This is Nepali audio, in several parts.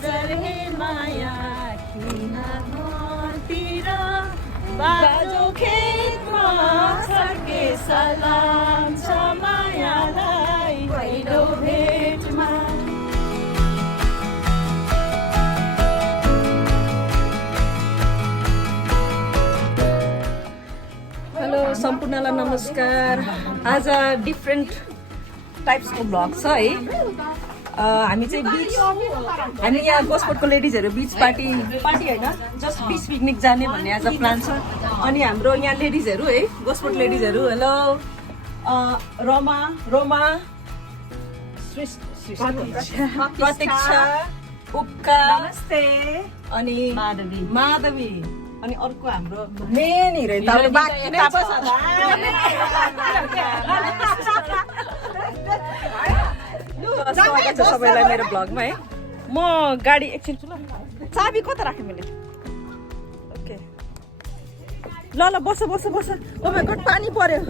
नजर हे माया किन घरतिर बाजो खेतमा छर्के सलाम छ मायालाई पहिलो भेटमा। हेलो सम्पूर्णलाई नमस्कार। आज डिफ्रेन्ट टाइप्सको भ्लग छ है। हामी चाहिँ बिच हामी यहाँ गोस्पोर्टको लेडिजहरू बिच पार्टी होइन जस्ट बिच पिकनिक जाने भन्ने आज प्लान छ। अनि हाम्रो यहाँ लेडिजहरू है गोस्पोर्ट लेडिजहरू हेलो रोमा प्रतीक्षा उक्का नमस्ते अनि माधवी अनि अर्को हाम्रो मेन हिरोइन त बाँकी नै स्वागत छ सबैलाई मेरो भ्लगमा है। म गाडी एकछिन छु ल। चाबी कता राखेँ मैले? ओके ल ल बस बस बस। ओ माय गॉड पानी पर्यो।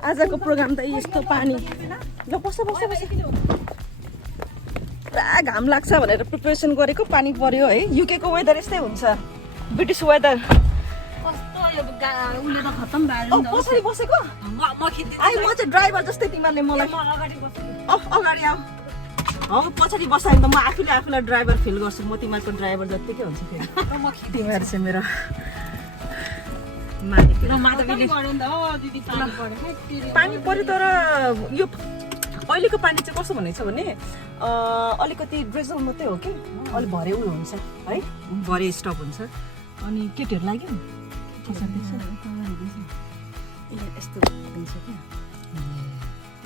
आजको प्रोग्राम त यस्तो पानी। ल बस बस बस। पुरा घाम लाग्छ भनेर प्रिपरेसन गरेको पानी पर्यो है। युके को वेदर यस्तै हुन्छ ब्रिटिस वेदर। कस्तो यो उले त खतम भयो नि त। पछाडि बसेको म खिच्दै म चाहिँ ड्राइभर जस्तै तिमीहरूले मलाई अगाडि बसेको। अगाडि आऊ। हो पछाडि बसायो भने त म आफूलाई ड्राइभर फिल गर्छु। म तिमीहरूको ड्राइभर जत्तिकै हुन्छ फेरि। म खिच्दै तिमीहरू चाहिँ मेरो माधवीले गर्यो नि त। ओ दिदी पानी पर्यो। पानी पर्यो तर यो अहिलेको पानी चाहिँ कस्तो भनेको छ भने अलिकति ड्रेजल मात्रै हो कि अलिक भरे उयो हुन्छ है भरे स्टप हुन्छ। अनि केटीहरू लाग्यो यस्तो दिन्छ क्या।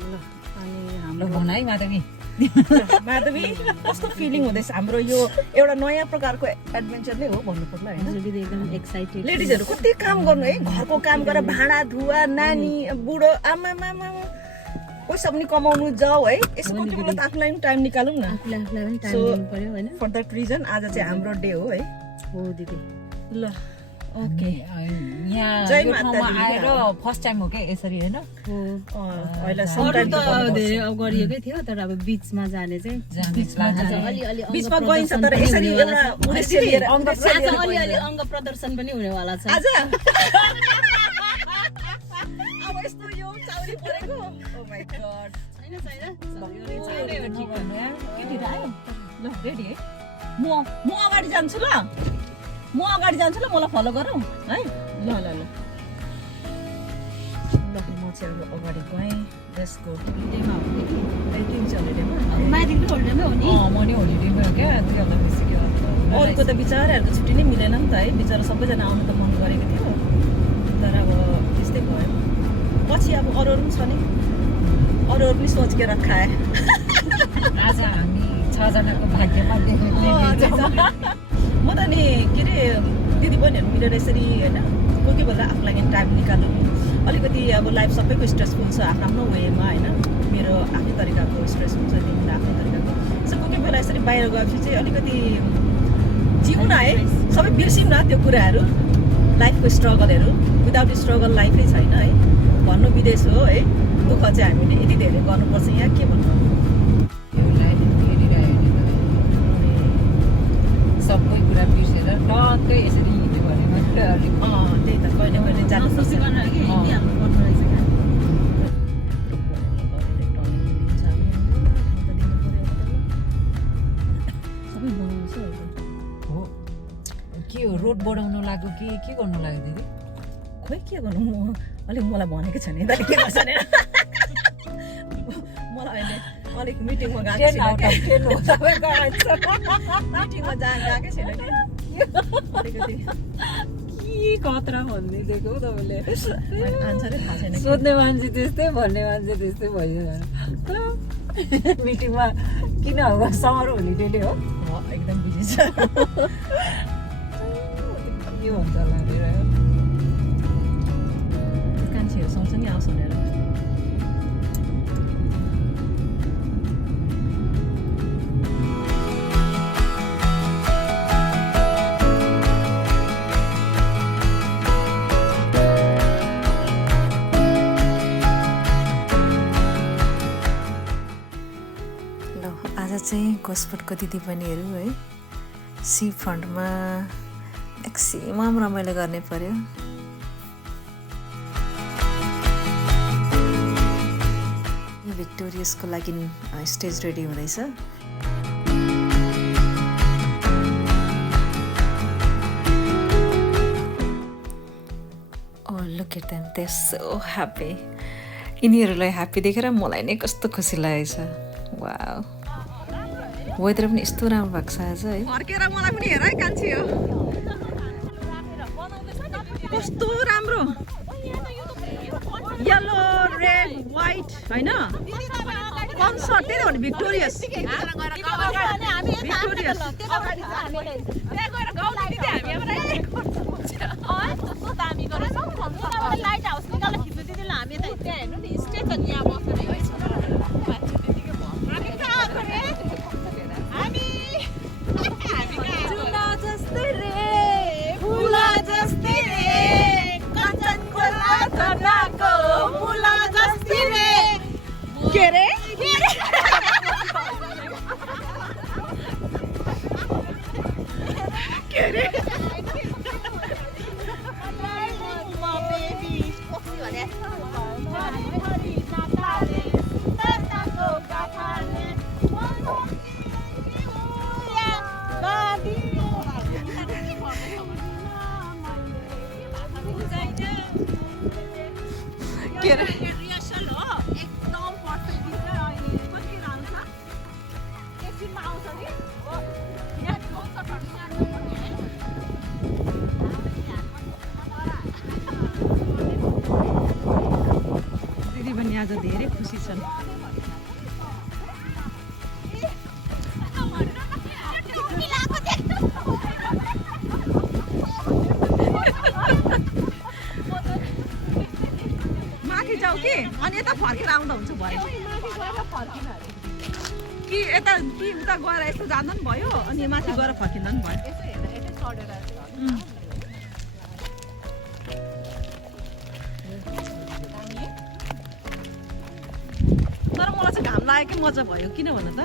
ल अनि हाम्रो भन है माधवी। माधवी कस्तो फिलिङ हुँदैछ हाम्रो यो एउटा नयाँ प्रकारको एडभेन्चर नै हो भन्नु पर्ला होइन। एकदम एक्साइटेड। लेडिजहरू कति काम गर्नु है घरको काम गरेर भाँडा धुवा नानी बुढो आमा पैसा पनि कमाउनु जाऊ है। यसो कोही बेला त आफूलाई पनि टाइम निकालौँ न। आफूलाई पनि टाइम दिनु पर्यो हैन। फर द्याट रिजन आज चाहिँ हाम्रो डे हो है। हो दिदी। ल ओके यहाँ जय यो माता ठाउँमा दी। आएर फर्स्ट टाइम हो के यसरी हैन। हो पहिला अरू समटाइम त धेरै अब गरिएकै थियो तर अब बीचमा जाने चाहिँ अलि बिचमा गइन्छ तर यसरी एउटा उद्देश्य लिएर अलि अङ्ग प्रदर्शन पनि हुनेवाला छ आज अब यस्तो यो चाउरी परेको ओ माय गॉड छैन केटीहरू आयो ल रेडी है। म अगाडि जान्छु ल मलाई फलो गरौ है। ल ल ल म चाहिँ अब अगाडि गएँ। Let's go. होलिडेमा हो कि तिमी चाहिँ होलिडेमा माथि पनि होलिडेमै हो नि। म नि होलिडेमा हो क्या। दुई हप्ता बिसिक्यो। अरूको त बिचाराहरूको छुट्टी नै मिलेन नि त है। बिचरा सबैजना आउनु त मन गरेको थियो तर अब त्यस्तै भयो। पछि अब अरू पनि छ नि अरू पनि सोच के रखा है। आज हामी 6 जनाको भाग्यमा म त नि के अरे दिदी बहिनीहरू मिलेर यसरी होइन कोही कोही बेला आफूलाई टाइम निकाल्नु अलिकति अब लाइफ सबैको स्ट्रेसफुल छ आफ्नो आफ्नो वेमा होइन। मेरो आफ्नै तरिकाको स्ट्रेस हुन्छ तिमीलाई आफ्नै तरिकाको। सो कोही कोही बेला यसरी बाहिर गएपछि चाहिँ अलिकति जिउँ न है सबै बिर्सिउँ न त्यो कुराहरू लाइफको स्ट्रगलहरू। विदाउट स्ट्रगल लाइफै छैन है। भन्नु विदेश हो है दुःख चाहिँ हामीले यति धेरै गर्नुपर्छ यहाँ के भन्नु। सबै कुरा बिर्सेर टक्कै यसरी हिँड्यो भने मात्रै अलिक त्यही त कहिले कहिले जानुपर्छ। के हो रोड बढाउनु लाग्यो कि के गर्नु लाग्यो दिदी? खोइ के गर्नु अलिक मलाई भनेको छैन यिनीहरूले के गर्छ भनेर। मलाई अहिले अलिक मिटिङमा गएको मिटिङमा गएकै छैन कि अलिकति के खतरा भनिदिएको हौ तपाईँले। आन्सरै थाहा छैन। सोध्ने मान्छे त्यस्तै भन्ने मान्छे त्यस्तै भइदियो। मिटिङमा किन अब समर होलिडेले हो एकदम बिजी छ। के भन्छ होला मेरो कान्छीहरू सँगसँगै आउँछ भनेर। आज चाहिँ गोस्पोर्टको दिदीबहिनीहरू है सी फ्रन्टमा म्याक्सिमम रमाइलो गर्ने पर्यो। भिक्टोरियसको लागि स्टेज रेडी हुँदैछ। Look at them, they're so happy. यिनीहरूलाई ह्याप्पी देखेर मलाई नै कस्तो खुसी लागेछ। वाउ, वेदर पनि यस्तो राम्रो भएको छ आज है। फर्केर मलाई पनि हेर है कान्छी हो कस्तो राम्रो येलो रेड व्हाइट हैन कन्सर्ट त्यही भएर भिक्टोरियस लाइट हाउस निकालेर खिच्नु दिदिन हामी त त्यहाँ हेर्नु नि स्टेज छ यहाँ बसेर झुला जस्तै रे फुला जस्तै रे कञ्चन खोला झरनाको मुला जस्तै रे के रे के रे रिहर्सल हो एकदम पर्फेक्ट दिन्छ अहिले कति राम्रो छ एकछिनमा आउँछ नि हो यहाँ कन्सर्टहरु जानु पर्ने है दिदी पनि आज धेरै खुसी छन्। माथि जाऊ कि अनि यता फर्केर आउँदा हुन्छ भयो कि यता कि उता गएर यस्तो जाँदा पनि भयो अनि माथि गएर फर्किँदा पनि भयो। तर मलाई चाहिँ घाम लागेकै मजा भयो किन भन त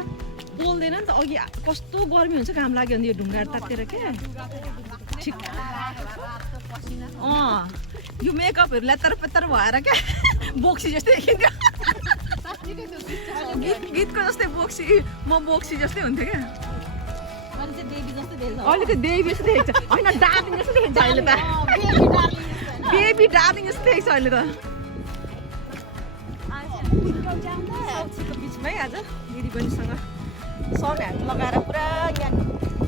बोल्दैन नि त अघि कस्तो गर्मी हुन्छ घाम लाग्यो भने यो ढुङ्गाहरू तातेर के ठिक यो मेकअपहरू ल्यात्तर पेत्तर भएर क्या बोक्सी जस्तै देखिन्थ्यो गीतको जस्तै बोक्सी म बोक्सी जस्तै हुन्थ्यो क्या अहिले त देवी जस्तो देखेको छ होइन डार्लिङ जस्तो देखेको छ अहिले त बेबी डार्लिङ जस्तो देखेको छ अहिले त साउथीको बिचमै आज दिदी बहिनीसँग सनहरू लगाएर पुरा यहाँ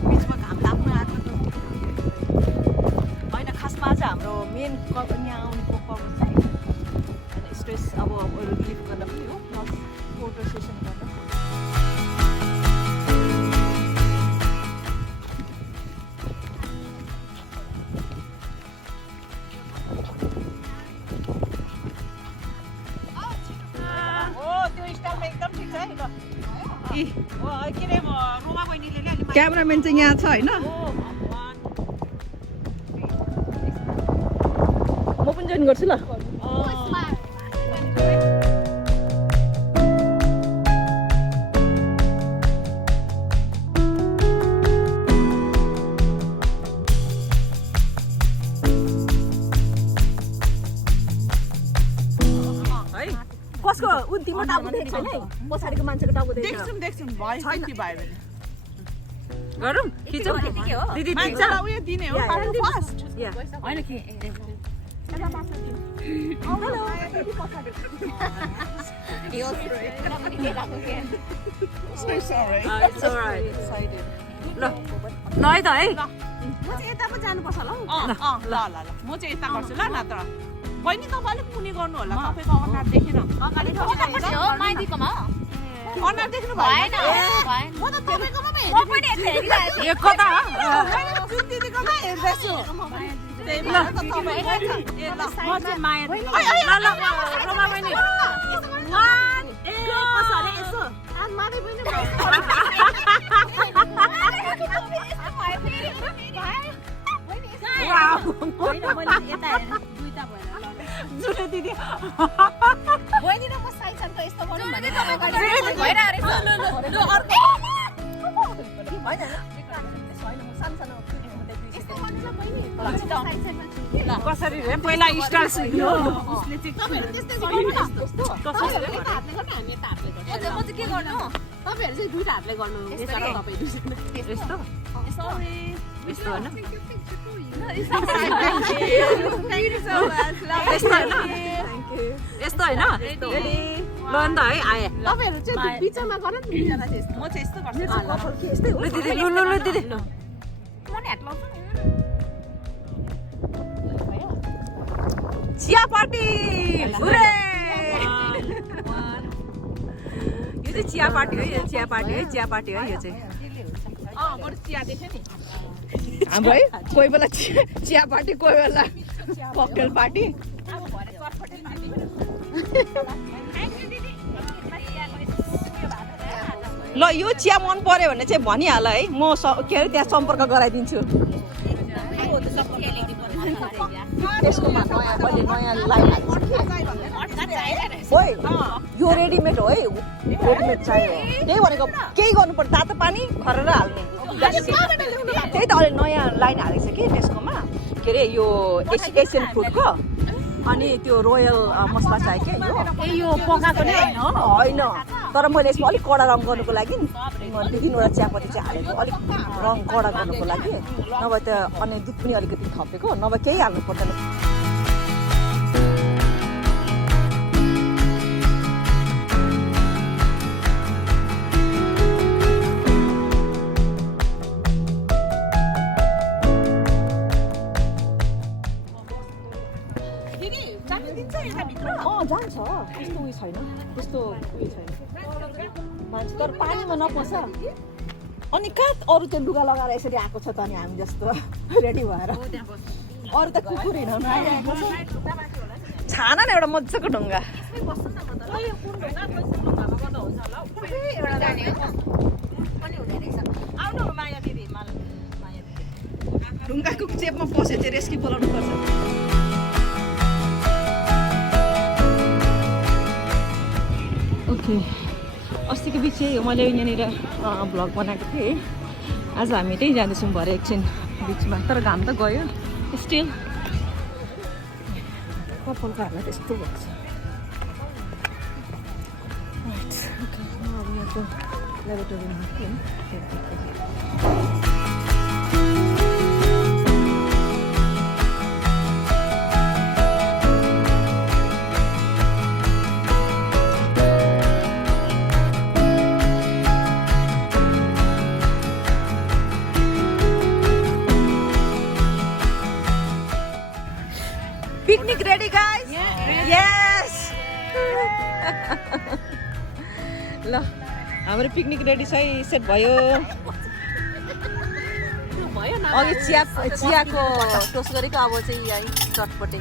बिचमा घाम लाग्नु आएको होइन खासमा आज हाम्रो मेन यहाँ आउनुको पर्पज चाहिँ होइन स्ट्रेस अब रिलिफ गर्दा पनि हो प्लस फोटो सेसन गर्दा क्यामेराम्यान चाहिँ यहाँ छ होइन म पनि जोइन गर्छु ल कसको तिम्रो टाउको देखेको छैन है पछाडिको मान्छेको टाउको देख्छौँ गरौँ खिचौँ दिदी ठिक छ उयो दिने हो फर्स्ट होइन कि ल है त है म चाहिँ यता पो जानुपर्छ ल ल म चाहिँ यता गर्छु ल नत्र बहिनी तपाईले पुनि गर्नु होला तपाईको अनुहार देखेन अगाडि हो माइदीकोमा अनुहार देख्नु भएन म त तपाईकोमा पो हेर्छु म पनि हेरिरहेको छु एक कता जुन दिदीकोमा हेर्दैछु त्यही भएर त तपाईको ए ल म चाहिँ माया ल ल रोमा बहिनी 1 ए कसले यसो आन माथि बहिनी वाउ होइन मैले यता हेरेँ दुईटा भएर जुने दिदी बहिनी र म साइड साइडको यस्तो गर्नु भने भइरहेको रहेछ ल अर्को कसरी रे पहिला स्टार सिक्यो उसले चाहिँ तपाईँहरू त्यस्तै गर्नु न तपाईँहरू एउटा हातले गर्नु हामी यता हातले गर्नु म चाहिँ के गर्नु तपाईँहरू चाहिँ दुईटा हातले गर्नु तपाईँ दुईजना यस्तो सरी यस्तो हैन यस्तो हैन ल अन्त है आए तपाईँहरू चाहिँ बिचमा गर्नु नि दुईजना चाहिँ यस्तो म चाहिँ यस्तो गर्छु ल दिदी ल दिदी म नि हात लाउँछु चिया पार्टी हुरे यो चाहिँ चिया पार्टी हो यो चिया पार्टी है चिया पार्टी हो यो चाहिँ बरु चिया देखेँ नि हाम्रो है कोही बेला चिया पार्टी कोही बेला ककटेल पार्टी ल यो चिया मन पर्यो भने चाहिँ भनिहाल है म के अरे त्यहाँ सम्पर्क गराइदिन्छु त्यसकोमा नयाँ मैले नयाँ लाइन हाल्छु यो रेडिमेड हो है रेडिमेड चाहियो त्यही भनेको केही गर्नु पर्छ तातो पानी खरेर हाल्ने त्यही त अहिले नयाँ लाइन हालेको छ कि त्यसकोमा के अरे यो एसियन फुडको अनि त्यो रोयल मसला चाहियो क्या यो पकाएको नै होइन तर मैले यसमा अलिक कडा रङ गर्नुको लागि 2-3वटा चियापत्ती चाहिँ हालेको अलिक रङ कडा गर्नुको लागि नभए त अनि दुध पनि अलिकति थपेको नभए केही हाल्नु पर्दैन जान्छ त्यस्तो उयो छैन त्यस्तो उयो छैन मान्छे तर पानीमा नपस्छ अनि कहाँ अरू त्यो लुगा लगाएर यसरी आएको छ त अनि हामी जस्तो रेडी भएर अरू त कुकुर हिँडाउनु आइरहेको छ छान न एउटा मजाको ढुङ्गा ढुङ्गाको चेपमा पस्यो चाहिँ रेस्क्यु बोलाउनु पर्छ ओके अस्तिको बिच मैले यहाँनिर भ्लग बनाएको थिएँ आज हामी त्यही जाँदैछौँ भरे एकछिन बिचमा तर घाम त गयो स्टिल कपालकाहरूलाई त्यस्तो भएको छ म अब यहाँको ल्याबोरेटरीमा थिएँ Picnic ready, guys? Yes! ल हाम्रो पिकनिक रेडी छ सेट भयो अघि चियाको टोस्ट गरेको अब चाहिँ यही चटपटे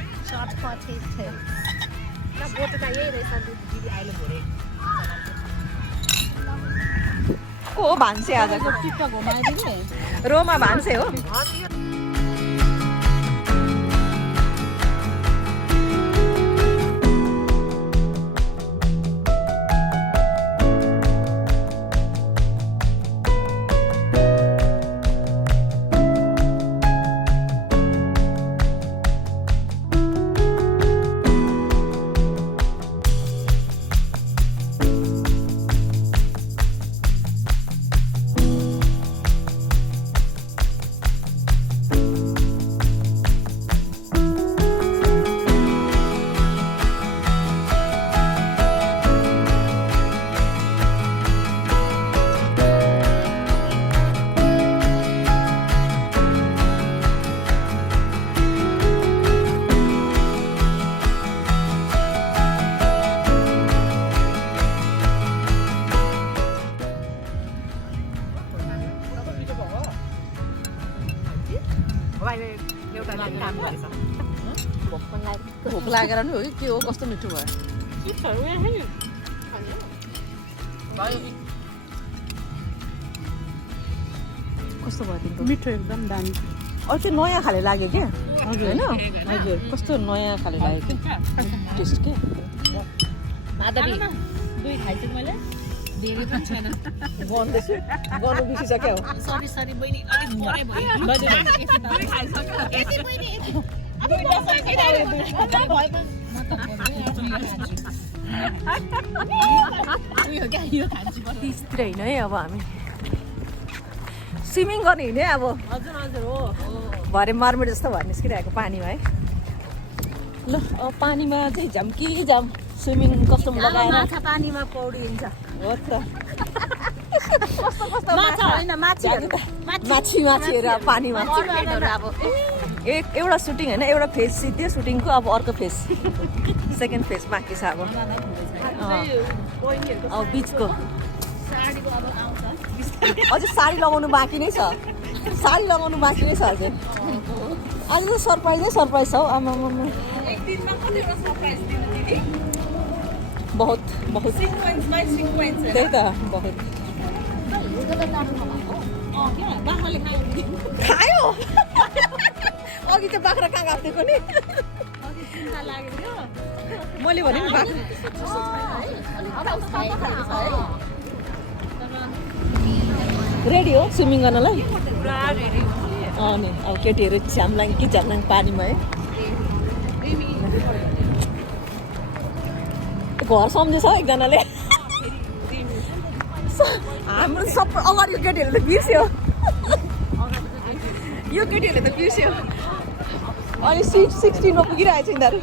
को हो भान्से आजको रोमा भान्से हो भोक लागेर नि हो कि के हो कस्तो मिठो भयो कस्तो भयो तिम्रो मिठो एकदम दामी अझ चाहिँ नयाँ खाले लाग्यो क्या होइन हजुर कस्तो नयाँ खाले लाग्यो क्या टेस्ट के दुई खाइदिउँ मैले धेरै पनि छैन गर्दैछु गर्नु बिर्सिसक्यो सरी सरी बहिनी अलिक परे तिसतिर हिँड्यो है अब हामी स्विमिङ गर्ने हिँड्यो अब हजुर हजुर हो भरे मर्मेड जस्तो भएर निस्किरहेको पानीमा है ल अब पानीमा चाहिँ झम्की झम स्विमिङ कस्टम लगाएर माछा पानीमा पौडिन्छ हो त कस्तो कस्तो माछा होइन माछीहरू माछीहरू अब पानीमा अब एउटा सुटिङ होइन एउटा फेज सिद्धो सुटिङको अब अर्को फेज सेकेन्ड फेज बाँकी छ अब अब बिचको अझै साडी लगाउनु बाँकी नै छ साडी लगाउनु बाँकी नै छ अझै आज त सरप्राइजै सरप्राइज छ हौ आमा बहुत बहुत त्यही त बहुत खायो अघि चाहिँ बाख्रा कहाँ गएको थिएको नि मैले भने नि रेडी हो स्विमिङ गर्नलाई नि अब केटीहरू झ्याम्लाङ कि झ्याम्लाङ पानीमा है घर सम्झेछ हौ एकजनाले हाम्रो सबै अगाडि यो केटीहरूले त बिर्स्यो यो केटीहरूले त बिर्स्यो अनि 16मा पुगिरहेको छ यिनीहरू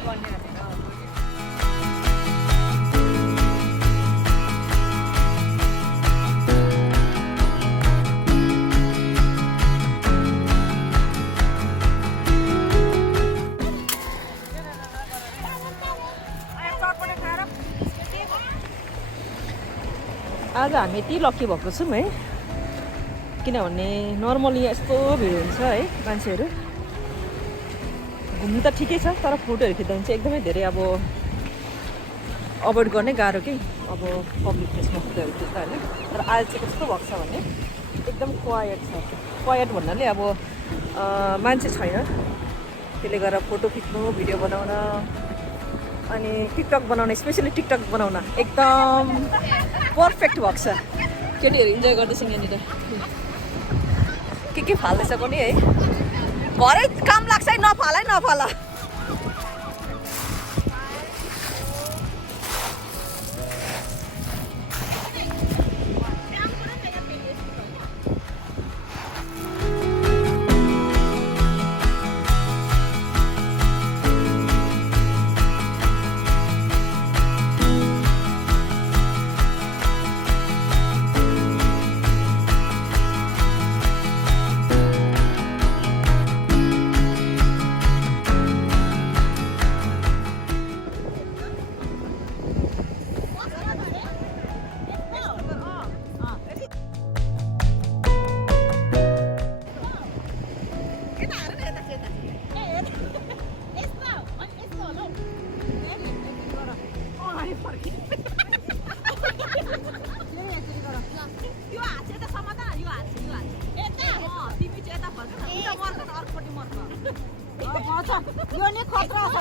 आज हामी यति लक्की भएको छौँ है किनभने नर्मली यहाँ यस्तो भिड हुन्छ है मान्छेहरू घुम्नु त ठिकै छ तर फोटोहरू खिच्दा चाहिँ एकदमै धेरै अब अभोइड गर्ने गाह्रो कि अब पब्लिक प्लेसमा फोटोहरू खिच्दा होइन तर आज चाहिँ कस्तो भएको छ भने एकदम क्वाइट छ क्वाइट भन्नाले अब मान्छे छैन त्यसले गर्दा फोटो खिच्नु भिडियो बनाउन अनि टिकटक बनाउन स्पेसली टिकटक बनाउन एकदम पर्फेक्ट भएको छ केटीहरू इन्जोय गर्दैछ यहाँनिर के फाल्दैछ पनि है भरे काम लाग्छ है नफाला यो नि खतरा छ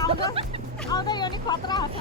आउँदा यो नि खतरा छ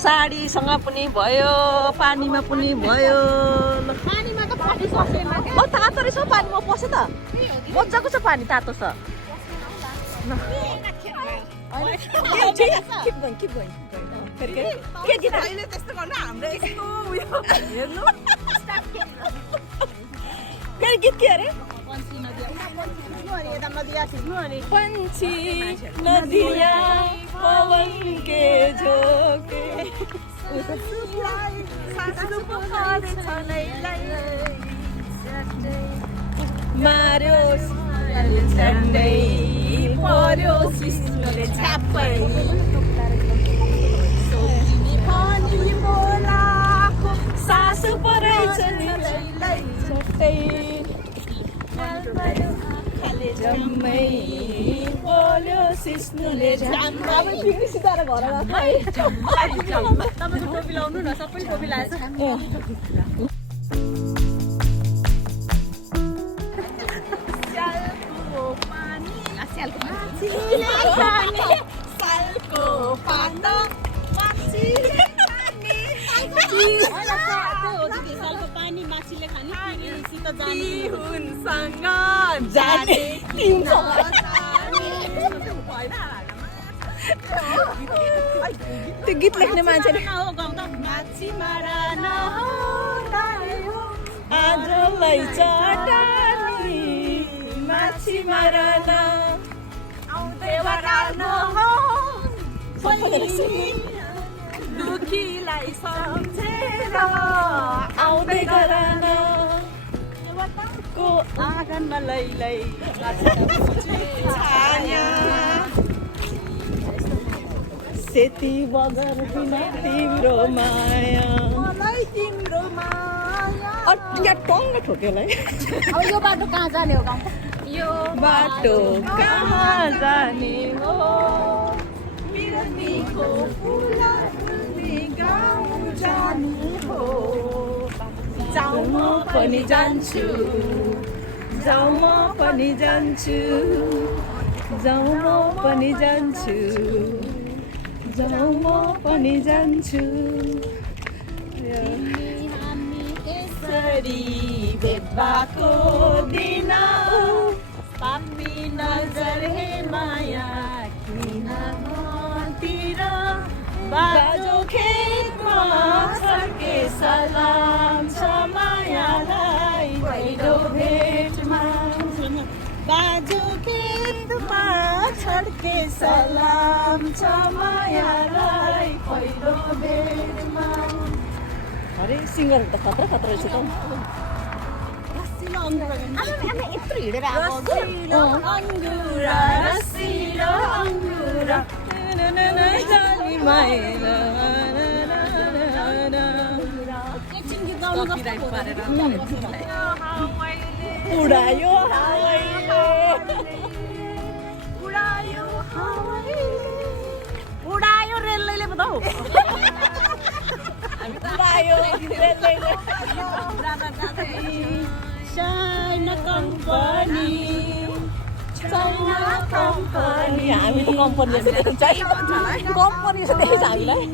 साडीसँग पनि भयो पानीमा पनि भयो पानीमा त पसिसकेन ओ तातो रहेछ पानीमा पस्यो त मजाको छ पानी तातो छ त्यस्तो गर्नु हाम्रो यस्तो उयो हेर्नु फेरि गीत के अरे पंछी नदिया पवन के झोंके मार्यो झन्डै पर्यो सिस्नुले छ्याप्पै सोचिनी पनि बोलाको सासु परेछ झट्टै खाले जम्मै पर्यो सिस्नुले झ्याम्मा अब पिक्निक सिधाएर घर तपाईँको टोपी लाउनु न सबै टोपी लाएछ जाने त्यो गीत लेख्ने मान्छेले आजलाई चटानी माछी मारन दुखीलाई सम्झेर आउँदै गरन को आँगनमा लैलै छाया सेती बगर बिना तिम्रो माया मलाई तिम्रो माया अट्या टङ्ग ठोक्यो है अब यो बाटो कहाँ जाने हो गाउँ यो बाटो कहाँ जाने हो बिरनीको फुला फुली गाउँ जाने हो जाउँ म पनि जान्छु जाउँ म पनि जान्छु जाउँ म पनि जान्छु जाउँ म पनि जान्छु यसरी भेट भएको दिन पापी नजर हे माया किन मतिर बाजो खेतमा छर्के सलाम छ मायालाई पहिलो भेटमा बाजो खेतमा छर्के सलाम छ मायालाई पहिलो भेटमा अरे सिङ्गर त खतरा खतरा रहेछ त यत्रो हिँडेर अङ्गुरा रसिलो अङ्गुरा जानी माया उडायो हावाले उडायो हावाले उडायो रेलले बताऊ उडायो रेलले चाइना कम्पनी हामी त कम्पनी कम्पनी जस्तो देखेछ हामीलाई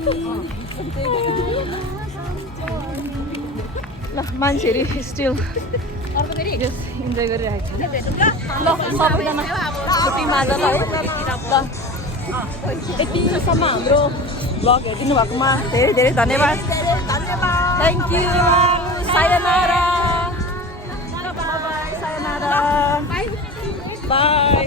ल मान्छेहरू स्टिल इन्जोय गरिरहेको छ ल सबैजना छुट्टी माझ ल यतिसम्म हाम्रो ब्लग हेरिदिनु भएकोमा धेरै धेरै धन्यवाद थ्याङ्क यू सायनारा बाई